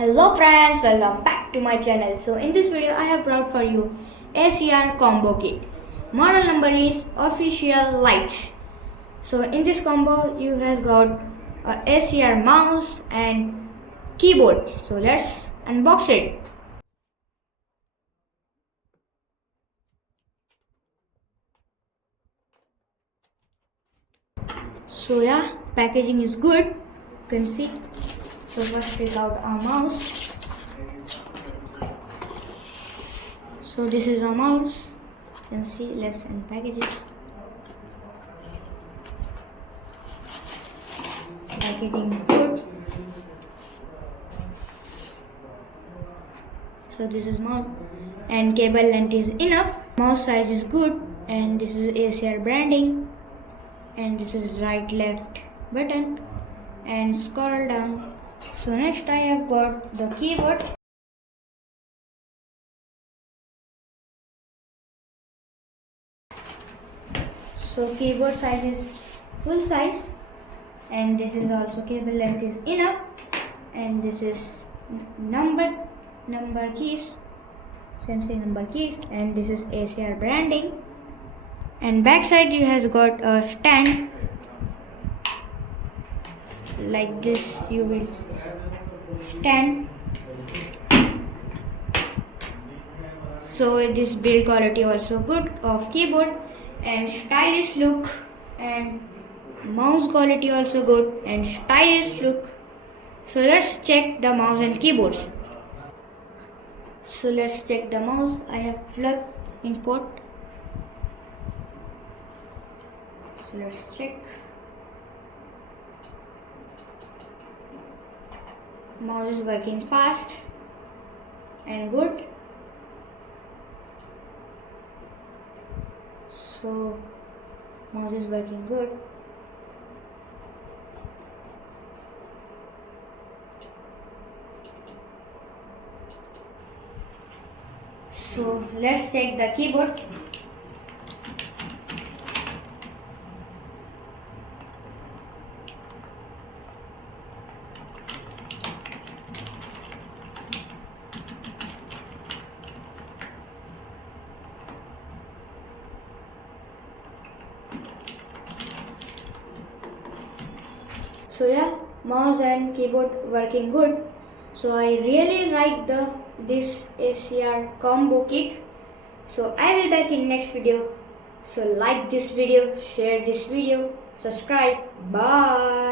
Hello friends, welcome back to my channel. So in this video I have brought for you ACR combo kit. Model number is Official Lights. So in this combo you has got a ACR mouse and keyboard. So let's unbox it. So yeah, packaging is good. You can see. So first take out our mouse. So this is our mouse. You can see. Let's unpackage it. Packaging good. So this is mouse and cable length is enough. Mouse size is good and this is ACR branding and this is right left button and scroll down. So next I have got the keyboard. So keyboard size is full size and this is also cable length is enough and this is number keys, sensei number keys, and this is ACR branding. And backside you has got a stand like this. You will stand. So this build quality also good of keyboard and stylish look, and mouse quality also good and stylish look. So let's check the mouse and keyboards. So let's check the mouse. I have plug in port. So let's check. Mouse is working fast and good. So mouse is working good. So let's check the keyboard. So yeah, mouse and keyboard working good. So I really like this ACR combo kit. So I will back in next video. So like this video, share this video, subscribe. Bye.